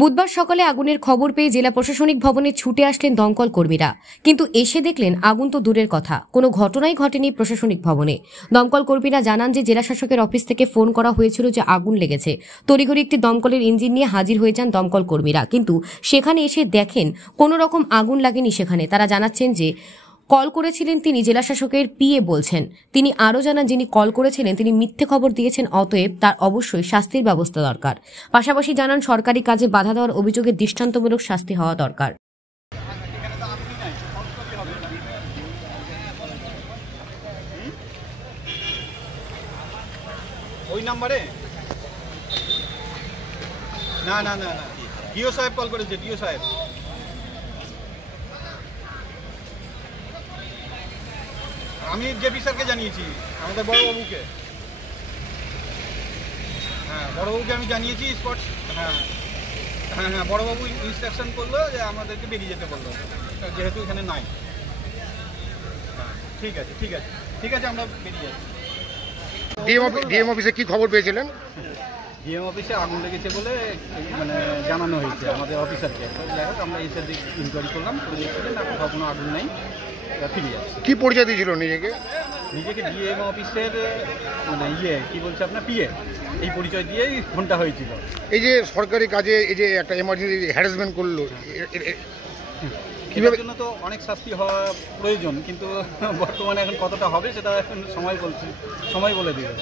বুধবার সকালে আগুনের খবর পেয়ে জেলা প্রশাসনিক ভবনে ছুটে আসলেন দমকল কর্মীরা, কিন্তু এসে দেখলেন আগুন তো দূরের কথা, কোনো ঘটনাই ঘটেনি প্রশাসনিক ভবনে। দমকল কর্মীরা জানান যে জেলা শাসকের অফিস থেকে ফোন করা হয়েছিল যে আগুন লেগেছে। তড়িঘড়ি একটি দমকলের ইঞ্জিন নিয়ে হাজির হয়ে যান দমকল কর্মীরা, কিন্তু সেখানে এসে দেখেন কোনো রকম আগুন লাগেনি সেখানে। তারা জানাচ্ছেন যে কল করেছিলেন তিনি জেলা শাসকের পিএ বলছেন। তিনি আরও জানান যিনি কল করেছিলেন তিনি মিথ্যে খবর দিয়েছেন, অতএব তার অবশ্যই শাস্তির ব্যবস্থা দরকার। পাশাপাশি জানান সরকারি কাজে বাধা দেওয়ার অভিযোগে দৃষ্টান্তমূলক শাস্তি হওয়া দরকার। ওই নাম্বারে না না না না ডিও সাহেব কল করেছে। ডিও সাহেব আমি জেপি স্যারকে জানিয়েছি, আমাদের বড়বাবুকে। হ্যাঁ, বড়বাবুকে আমি জানিয়েছি স্পট। হ্যাঁ হ্যাঁ হ্যাঁ, বড়বাবু ইনস্ট্রাকশন করলো যে আমাদেরকে বেরিয়ে যেতে বললো, যেহেতু এখানে নাই। হ্যাঁ, ঠিক আছে ঠিক আছে ঠিক আছে, আমরা বেরিয়ে যাচ্ছি। ডিএম অফিসে কি খবর পেয়েছিলেন? ডিএম অফিসে আগুন লেগেছে বলে মানে জানানো হয়েছে আমাদের অফিসারকে। যাই হোক, আমরা এসে ইনকোয়ারি করলাম, করে দেখছি যে না, কোথাও কোনো আগুন নেই, ফিরে যাচ্ছে। কি পরিচয় দিয়েছিল নিজেকে? ডিএম অফিসের মানে কি বলছে আপনার পিএ, এই পরিচয় দিয়েই ফোনটা হয়েছিল। এই যে সরকারি কাজে এই যে একটা এমার্জেন্সি হ্যারাসমেন্ট করলো, কিভাবে জন্য তো অনেক শাস্তি হওয়া প্রয়োজন, কিন্তু বর্তমানে এখন কতটা হবে সেটা এখন সময় বলে দিবে।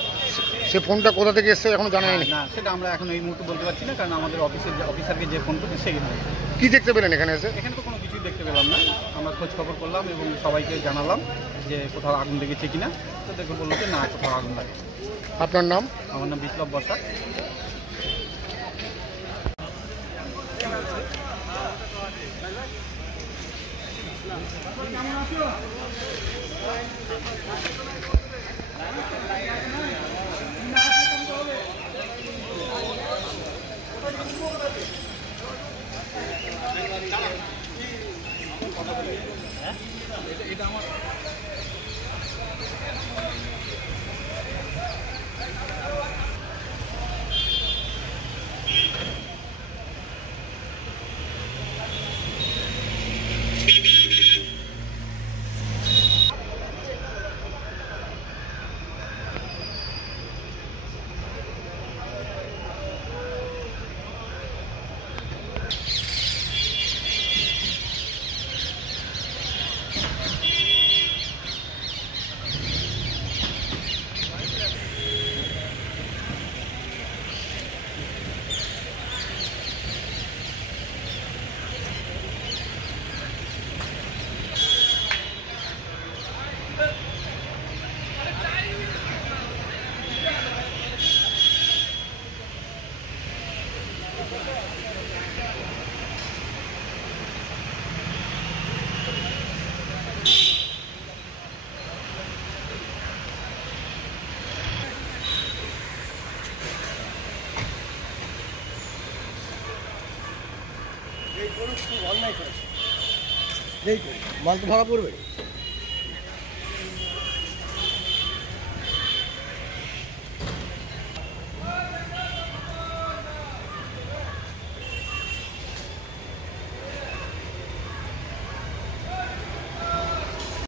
সে ফোনটা কোথা থেকে এসছে এখনো জানা যায়নি। না, সেটা আমরা এখন এই মুহূর্তে বলতে পারছি না, কারণ আমাদের অফিসারকে যে ফোন করছে সেই নয়। কি দেখতে পেলেন এখানে এসে? এখানে তো কোনো কিছুই দেখতে পেলাম না। আমরা খোঁজ খবর করলাম এবং সবাইকে জানালাম যে কোথাও আগুন লেগেছে কিনা, তো দেখে বললো যে না, কোথাও আগুন লাগে। আপনার নাম? আমার নাম বিপ্লব বসাক। এটা আমার অন্যায় করেছে, মাল তো ভাড়া পড়বে।